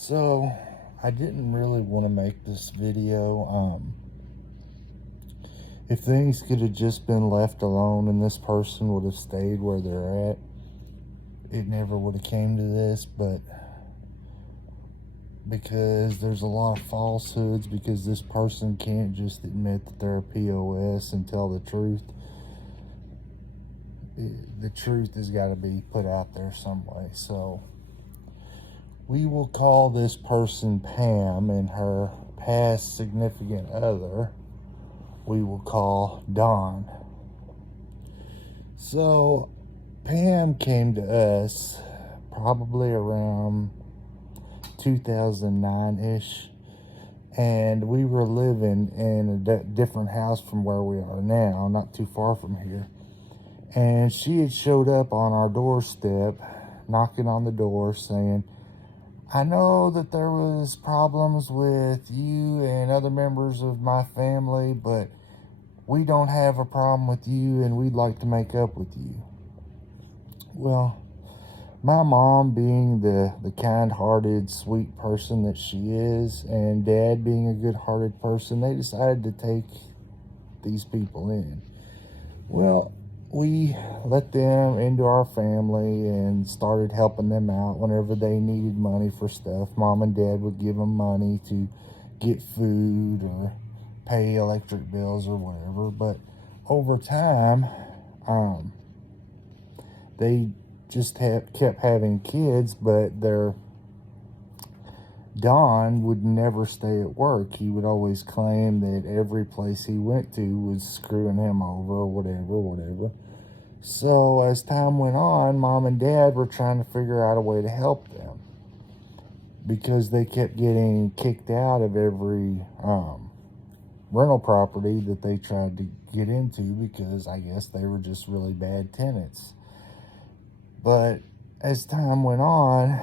So, I didn't really want to make this video. If things could have just been left alone and this person would have stayed where they're at, it never would have came to this. But because there's a lot of falsehoods, because this person can't just admit that they're a POS and tell the truth, the truth has got to be put out there some way. So we will call this person Pam, and her past significant other we will call Don. So Pam came to us probably around 2009-ish, and we were living in a different house from where we are now, not too far from here. And she had showed up on our doorstep, knocking on the door, saying, "I know that there was problems with you and other members of my family, but we don't have a problem with you, and we'd like to make up with you." Well, my mom, being the kind-hearted, sweet person that she is, and Dad being a good-hearted person, they decided to take these people in. Well, we let them into our family and started helping them out whenever they needed money for stuff. Mom and Dad would give them money to get food or pay electric bills or whatever. But over time, they just kept having kids, but Don would never stay at work. He would always claim that every place he went to was screwing him over or whatever. So as time went on, Mom and Dad were trying to figure out a way to help them, because they kept getting kicked out of every rental property that they tried to get into, because I guess they were just really bad tenants. But as time went on,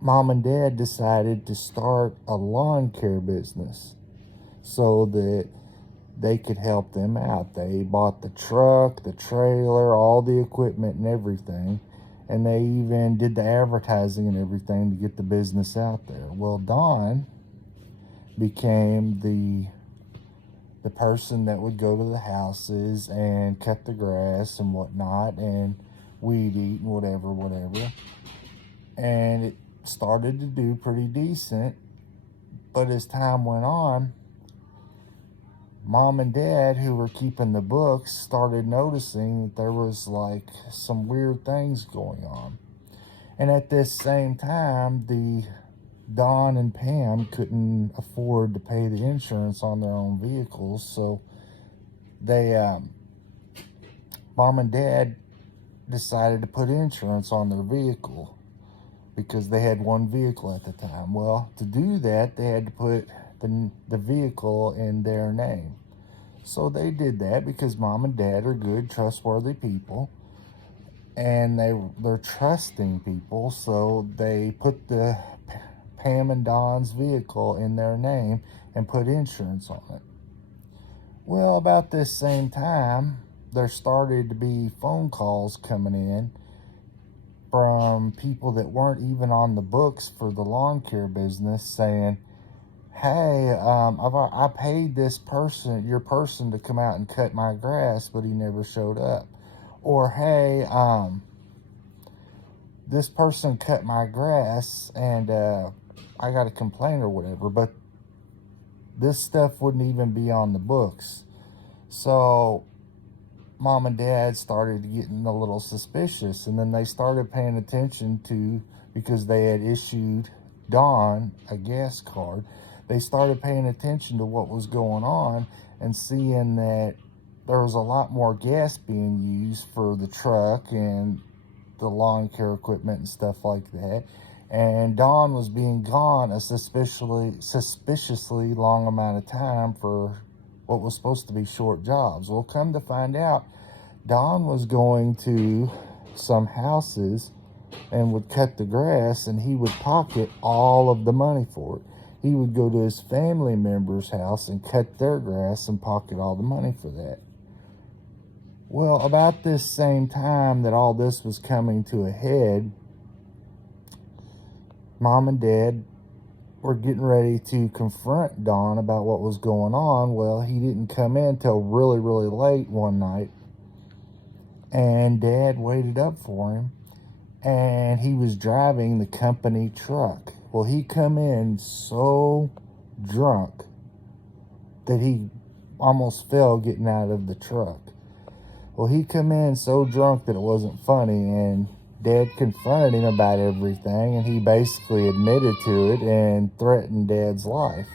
Mom and Dad decided to start a lawn care business so that they could help them out. They bought the truck, the trailer, all the equipment and everything, and they even did the advertising and everything to get the business out there. Well, Don became the person that would go to the houses and cut the grass and whatnot and weed eat and whatever. And it started to do pretty decent. But as time went on, Mom and Dad, who were keeping the books, started noticing that there was like some weird things going on. And at this same time, the Don and Pam couldn't afford to pay the insurance on their own vehicles, so they Mom and Dad decided to put insurance on their vehicle, because they had one vehicle at the time. Well, to do that, they had to put the vehicle in their name. So they did that because Mom and Dad are good, trustworthy people, and they're trusting people. So they put the Pam and Don's vehicle in their name and put insurance on it. Well, about this same time, there started to be phone calls coming in from people that weren't even on the books for the lawn care business, saying, "Hey, I paid your person to come out and cut my grass, but he never showed up." Or, "Hey, this person cut my grass and I got a complaint," or whatever. But this stuff wouldn't even be on the books. So Mom and Dad started getting a little suspicious, and then they started paying attention to, because they had issued Don a gas card, they started paying attention to what was going on and seeing that there was a lot more gas being used for the truck and the lawn care equipment and stuff like that. And Don was being gone a suspiciously long amount of time for what was supposed to be short jobs. Well, come to find out, Don was going to some houses and would cut the grass, and he would pocket all of the money for it. He would go to his family member's house and cut their grass and pocket all the money for that. Well, about this same time that all this was coming to a head, Mom and Dad were getting ready to confront Don about what was going on. Well, he didn't come in till really, really late one night, and Dad waited up for him, and he was driving the company truck. Well, he come in so drunk that he almost fell getting out of the truck. Well, he come in so drunk that it wasn't funny, and Dad confronted him about everything, and he basically admitted to it and threatened Dad's life.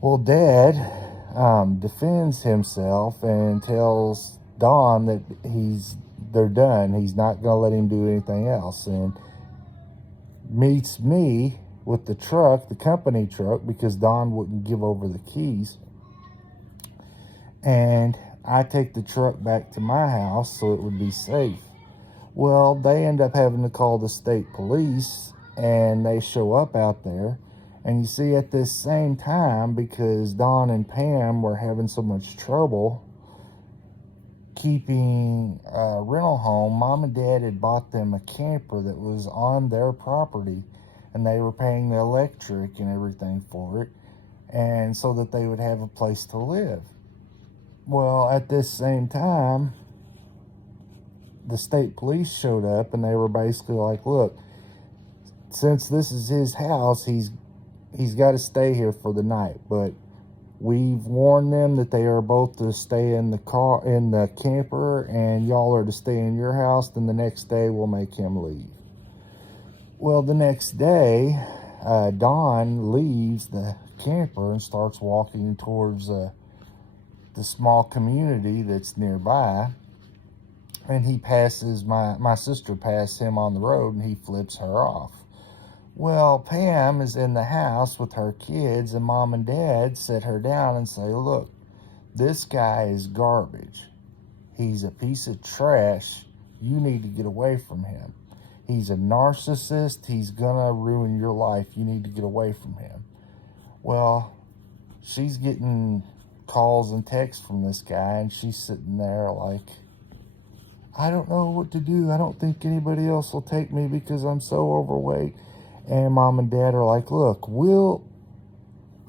Well, Dad defends himself and tells Don that they're done. He's not going to let him do anything else, and meets me with the truck, the company truck, because Don wouldn't give over the keys. And I take the truck back to my house so it would be safe. Well, they end up having to call the state police, and they show up out there. And you see, at this same time, because Don and Pam were having so much trouble keeping a rental home, Mom and Dad had bought them a camper that was on their property, and they were paying the electric and everything for it, and so that they would have a place to live. Well, at this same time, the state police showed up, and they were basically like, look, since this is his house, he's got to stay here for the night, but we've warned them that they are both to stay in the camper, and y'all are to stay in your house. Then the next day we'll make him leave. Well, the next day, Don leaves the camper and starts walking towards the small community that's nearby, and he passes my sister passed him on the road, and he flips her off. Well, Pam is in the house with her kids, and Mom and Dad sit her down and say, look, this guy is garbage. He's a piece of trash. You need to get away from him. He's a narcissist. He's gonna ruin your life. You need to get away from him. Well, she's getting calls and texts from this guy, and she's sitting there like, I don't know what to do. I don't think anybody else will take me because I'm so overweight. And Mom and Dad are like, look, we'll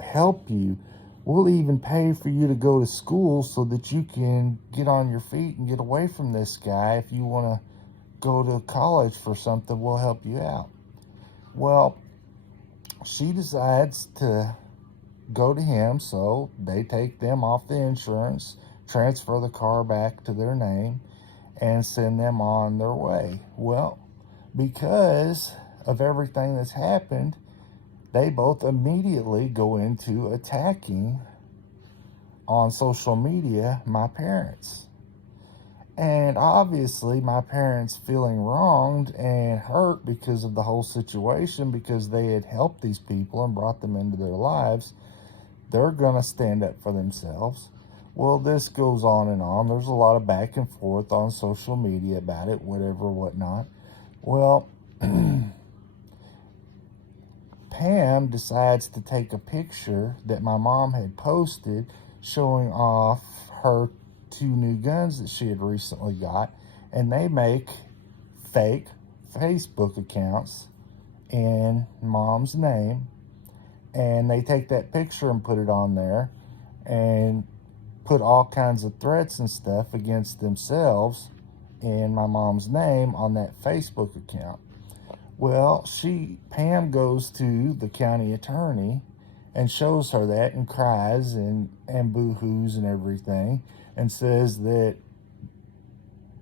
help you. We'll even pay for you to go to school so that you can get on your feet and get away from this guy. If you want to go to college for something, we'll help you out. Well, she decides to go to him, so they take them off the insurance, transfer the car back to their name, and send them on their way. Well, because of everything that's happened, they both immediately go into attacking on social media my parents. And obviously my parents, feeling wronged and hurt because of the whole situation, because they had helped these people and brought them into their lives, they're gonna stand up for themselves. Well, this goes on and on. There's a lot of back and forth on social media about it, whatever, whatnot. Well, Pam decides to take a picture that my mom had posted showing off her 2 new guns that she had recently got, and they make fake Facebook accounts in Mom's name, and they take that picture and put it on there and put all kinds of threats and stuff against themselves in my mom's name on that Facebook account. Well, Pam goes to the county attorney and shows her that and cries and boo-hoos and everything, and says that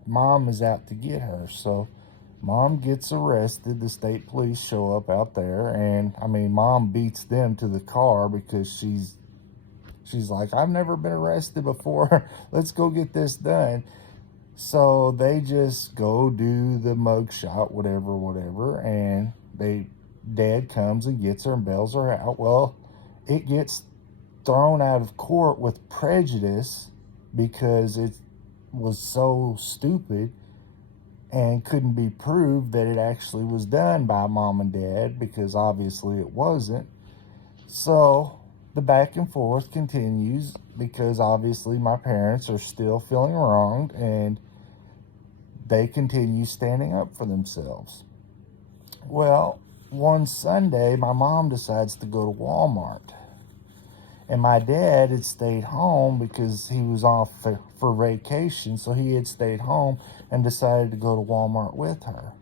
Mom is out to get her. So Mom gets arrested. The state police show up out there, and Mom beats them to the car because she's like, I've never been arrested before. Let's go get this done. So they just go do the mug shot, whatever, and Dad comes and gets her and bails her out. Well, it gets thrown out of court with prejudice because it was so stupid and couldn't be proved that it actually was done by Mom and Dad, because obviously it wasn't. So the back and forth continues because obviously my parents are still feeling wronged, and they continue standing up for themselves. Well, one Sunday, my mom decides to go to Walmart. And my dad had stayed home because he was off for vacation. So he had stayed home and decided to go to Walmart with her.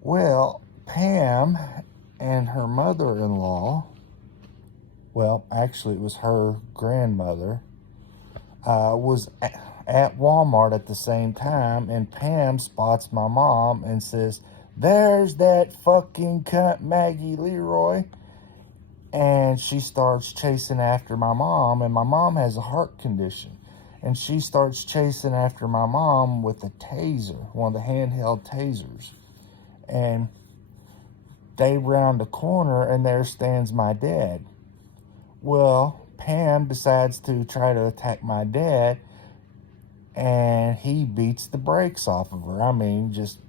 Well, Pam and her mother-in-law, well, actually it was her grandmother, was at Walmart at the same time, and Pam spots my mom and says, "There's that fucking cunt Maggie Leroy." And she starts chasing after my mom, and my mom has a heart condition. And she starts chasing after my mom with a taser, one of the handheld tasers. And they round a corner, and there stands my dad. Well, Pam decides to try to attack my dad, and he beats the brakes off of her. I mean, just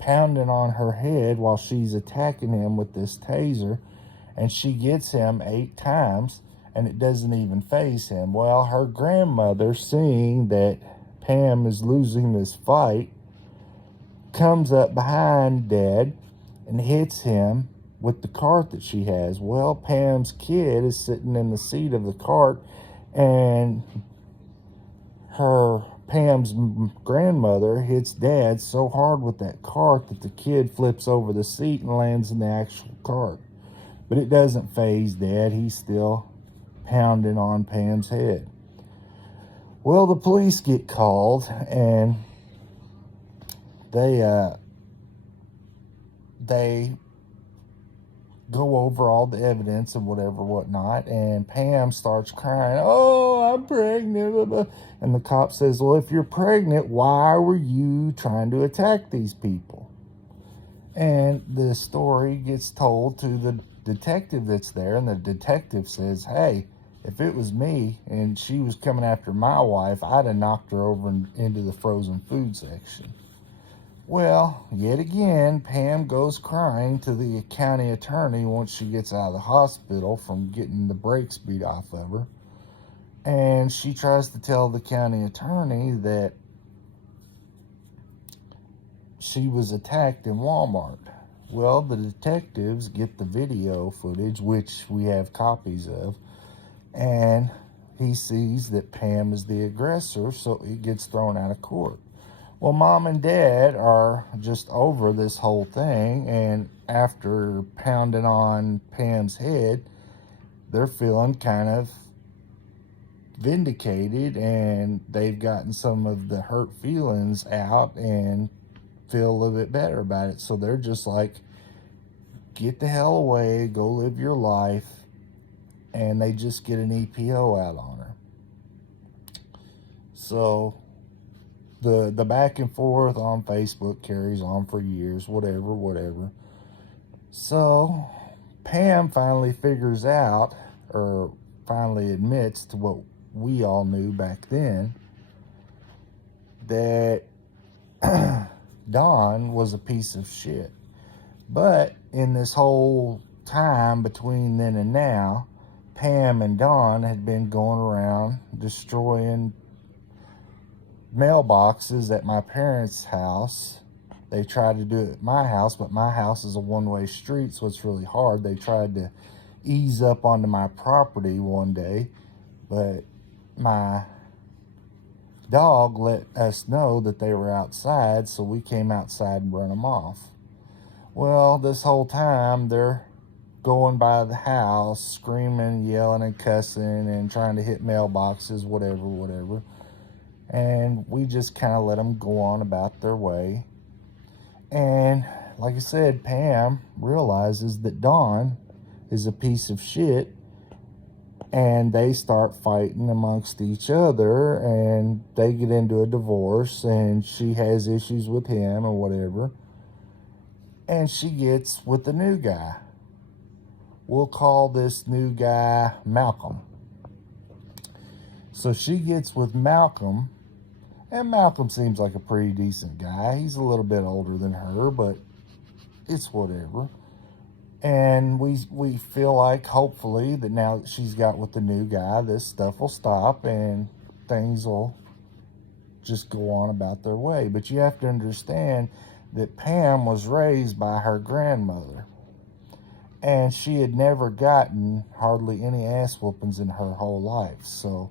pounding on her head while she's attacking him with this taser, and she gets him 8 times, and it doesn't even faze him. Well, her grandmother, seeing that Pam is losing this fight, comes up behind Dad and hits him with the cart that she has. Well, Pam's kid is sitting in the seat of the cart, and Pam's grandmother hits Dad so hard with that cart that the kid flips over the seat and lands in the actual cart. But it doesn't faze Dad. He's still pounding on Pam's head. Well, the police get called, and they go over all the evidence and whatnot, and Pam starts crying, "Oh, I'm pregnant." And the cop says, "Well, if you're pregnant, why were you trying to attack these people?" And the story gets told to the detective that's there, and the detective says, "Hey, if it was me and she was coming after my wife, I'd have knocked her over into the frozen food section." Well, yet again, Pam goes crying to the county attorney once she gets out of the hospital from getting the brakes beat off of her. And she tries to tell the county attorney that she was attacked in Walmart. Well, the detectives get the video footage, which we have copies of, and he sees that Pam is the aggressor, so he gets thrown out of court. Well, Mom and Dad are just over this whole thing, and after pounding on Pam's head, they're feeling kind of vindicated, and they've gotten some of the hurt feelings out and feel a little bit better about it. So they're just like, get the hell away, go live your life, and they just get an EPO out on her. So the back and forth on Facebook carries on for years, whatever. So Pam finally figures out, or finally admits to what we all knew back then, that Don was a piece of shit. But in this whole time between then and now, Pam and Don had been going around destroying mailboxes at my parents' house. They tried to do it at my house, but my house is a one-way street, so it's really hard. They tried to ease up onto my property one day, but my dog let us know that they were outside, so we came outside and run them off. Well, this whole time, they're going by the house, screaming, yelling, and cussing, and trying to hit mailboxes, whatever. And we just kind of let them go on about their way. And like I said, Pam realizes that Don is a piece of shit, and they start fighting amongst each other, and they get into a divorce, and she has issues with him or whatever. And she gets with the new guy. We'll call this new guy Malcolm. So she gets with Malcolm, and Malcolm seems like a pretty decent guy. He's a little bit older than her, but it's whatever. And we feel like, hopefully, that now that she's got with the new guy, this stuff will stop and things will just go on about their way. But you have to understand that Pam was raised by her grandmother. And she had never gotten hardly any ass whoopings in her whole life. So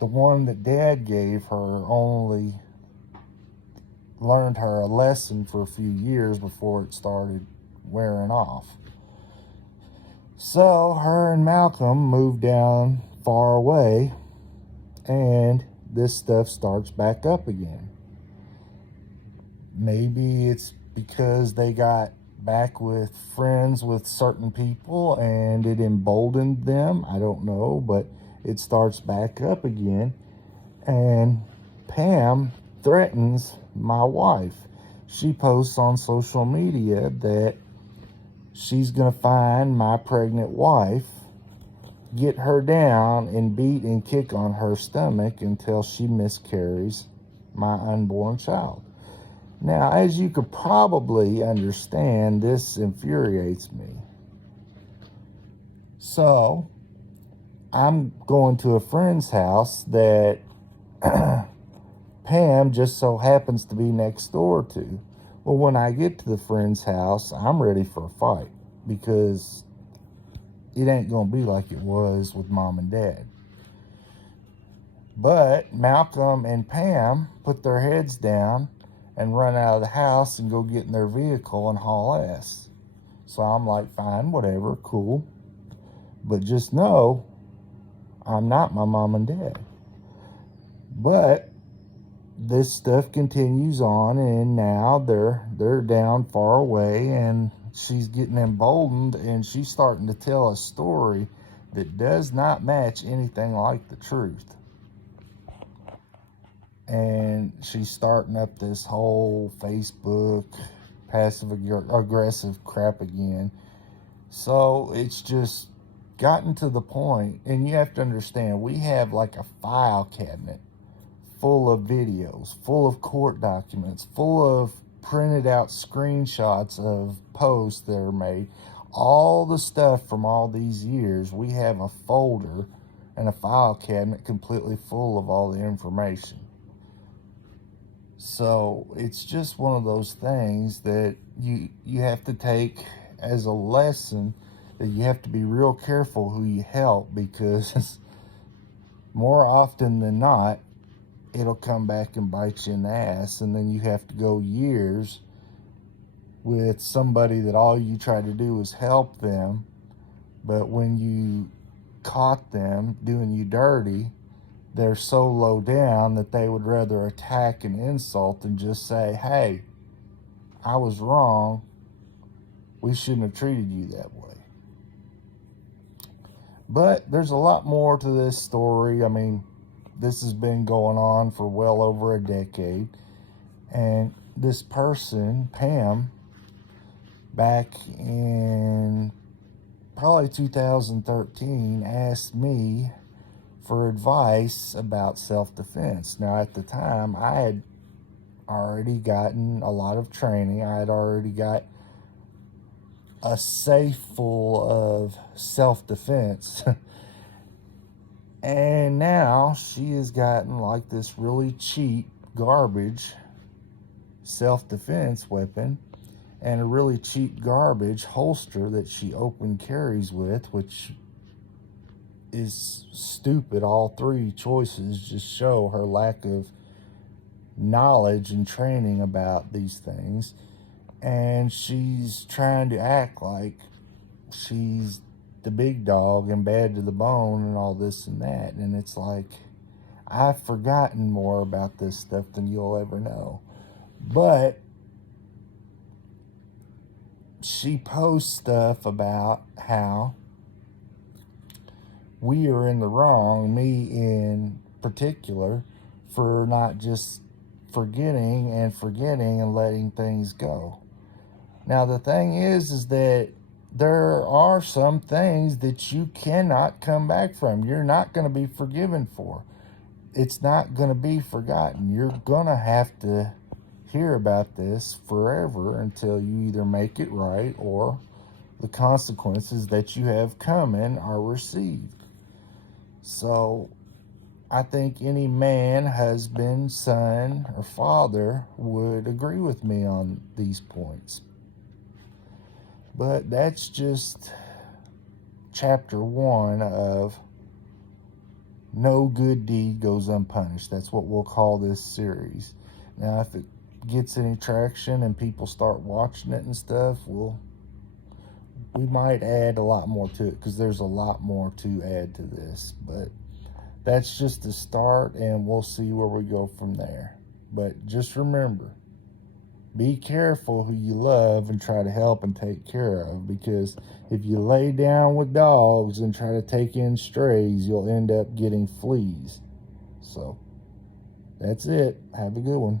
the one that Dad gave her only learned her a lesson for a few years before it started wearing off. So her and Malcolm moved down far away, and this stuff starts back up again. Maybe it's because they got back with friends with certain people and it emboldened them. I don't know, but it starts back up again. And Pam threatens my wife. She posts on social media that she's going to find my pregnant wife, get her down, and beat and kick on her stomach until she miscarries my unborn child. Now, as you could probably understand, this infuriates me. So, I'm going to a friend's house that Pam just so happens to be next door to. Well, when I get to the friend's house, I'm ready for a fight because it ain't going to be like it was with Mom and Dad. But Malcolm and Pam put their heads down and run out of the house and go get in their vehicle and haul ass. So I'm like, fine, whatever, cool. But just know, I'm not my mom and dad. But this stuff continues on, and now they're down far away, and she's getting emboldened, and she's starting to tell a story that does not match anything like the truth. And she's starting up this whole Facebook passive aggressive crap again. So it's just gotten to the point, and you have to understand, we have like a file cabinet full of videos, full of court documents, full of printed out screenshots of posts that are made. All the stuff from all these years, we have a folder and a file cabinet completely full of all the information. So it's just one of those things that you have to take as a lesson, that you have to be real careful who you help, because more often than not, it'll come back and bite you in the ass, and then you have to go years with somebody that all you try to do is help them, but when you caught them doing you dirty, they're so low down that they would rather attack and insult than just say, hey, I was wrong. We shouldn't have treated you that way. But there's a lot more to this story. I mean, this has been going on for well over a decade. And this person, Pam, back in probably 2013, asked me for advice about self-defense. Now, at the time, I had already gotten a lot of training. I had already got a safe full of self-defense. And now she has gotten like this really cheap garbage self-defense weapon and a really cheap garbage holster that she open carries with, which is stupid. All three choices just show her lack of knowledge and training about these things. And she's trying to act like she's the big dog and bad to the bone and all this and that. And it's like, I've forgotten more about this stuff than you'll ever know. But she posts stuff about how we are in the wrong, me in particular, for not just forgetting and letting things go. Now, the thing is that there are some things that you cannot come back from. You're not going to be forgiven for. It's not going to be forgotten. You're going to have to hear about this forever until you either make it right or the consequences that you have coming are received. So I think any man, husband, son, or father would agree with me on these points. But that's just chapter 1 of No Good Deed Goes Unpunished. That's what we'll call this series. Now, if it gets any traction and people start watching it and stuff, we might add a lot more to it, because there's a lot more to add to this. But that's just the start, and we'll see where we go from there. But just remember, be careful who you love and try to help and take care of, because if you lay down with dogs and try to take in strays, you'll end up getting fleas. So that's it. Have a good one.